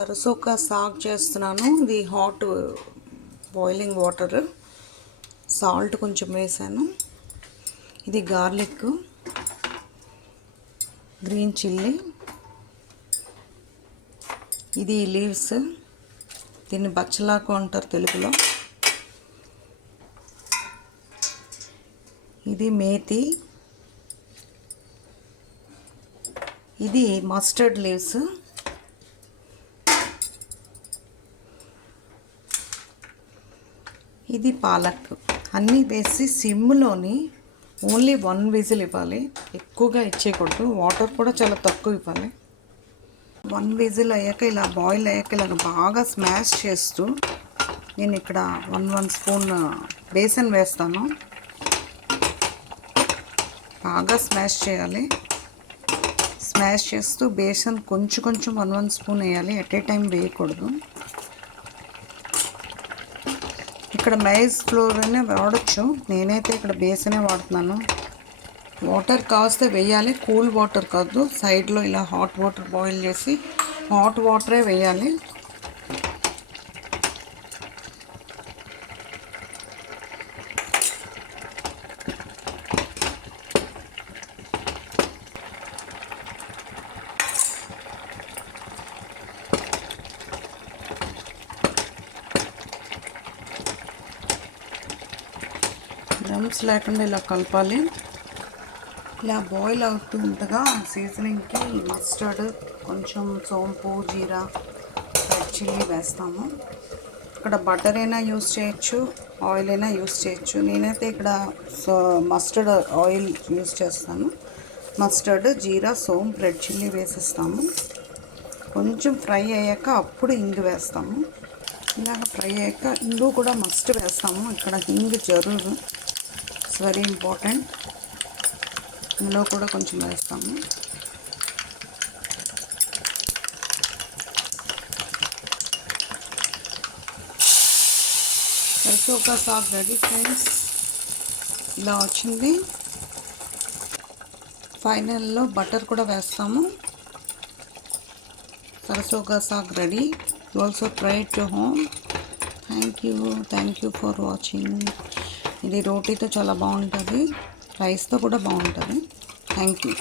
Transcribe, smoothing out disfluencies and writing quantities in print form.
సరసోకా సాగ్ చేస్తున్నాను. ఇది hot boiling water, salt కొంచెం వేసాను. ఇది గార్లిక్, గ్రీన్ చిల్లీ, ఇది లీవ్స్, దీన్ని బచ్చలాకు అంటారు తెలుగులో. ఇది మేతి, ఇది మస్టర్డ్ లీవ్స్, ఇది పాలక్. అన్నీ వేసి సిమ్లోని ఓన్లీ 1 విజిల్ ఇవ్వాలి. ఎక్కువగా ఇచ్చేయకూడదు. వాటర్ కూడా చాలా తక్కువ ఇవ్వాలి. 1 విజిల్ అయ్యాక ఇలా బాయిల్ అయ్యాక ఇలా బాగా స్మాష్ చేస్తూ నేను ఇక్కడ 1 స్పూన్ బేసన్ వేస్తాను. బాగా స్మాష్ చేయాలి. స్మాష్ చేస్తూ బేసన్ కొంచెం 1 స్పూన్ వేయాలి. ఎట్ ఏ టైం వేయకూడదు. ఇక్కడ మైజ్ ఫ్లోర్ అనే వాడచ్చు, నేనైతే ఇక్కడ బేసనే వాడుతున్నాను. వాటర్ కాస్తే వేయాలి, కూల్ వాటర్ కాదు. సైడ్లో ఇలా హాట్ వాటర్ బాయిల్ చేసి హాట్ వాటరే వేయాలి. డ్రమ్స్ లేకుండా ఇలా కలపాలి. ఇలా బాయిల్ అవుతూ ఉండగా సీజనింగ్కి మస్టర్డ్, కొంచెం సోంపు, జీరా, రెడ్ చిల్లీ వేస్తాము. ఇక్కడ బటర్ అయినా యూస్ చేయొచ్చు, ఆయిల్ అయినా యూస్ చేయొచ్చు. నేనైతే ఇక్కడ మస్టర్డ్ ఆయిల్ యూస్ చేస్తాను. మస్టర్డ్, జీరా, సోంపు, రెడ్ చిల్లీ వేసేస్తాము. కొంచెం ఫ్రై అయ్యాక అప్పుడు ఇంగు వేస్తాము. ఇలాగ ఫ్రై అయ్యాక ఇంగు కూడా మస్ట్ వేస్తాము. ఇక్కడ హింగ్ జరూరు, ఇట్స్ వెరీ ఇంపార్టెంట్. ఇందులో కూడా కొంచెం వేస్తాము. Sarson ka saag ready friends. ఇలా వచ్చింది. ఫైనల్లో బటర్ కూడా వేస్తాము. Sarson ka saag ready. You also try it to home. Thank you for watching. ఇది రోటీతో చాలా బాగుంటుంది, రైస్తో కూడా బాగుంటుంది. Thank you.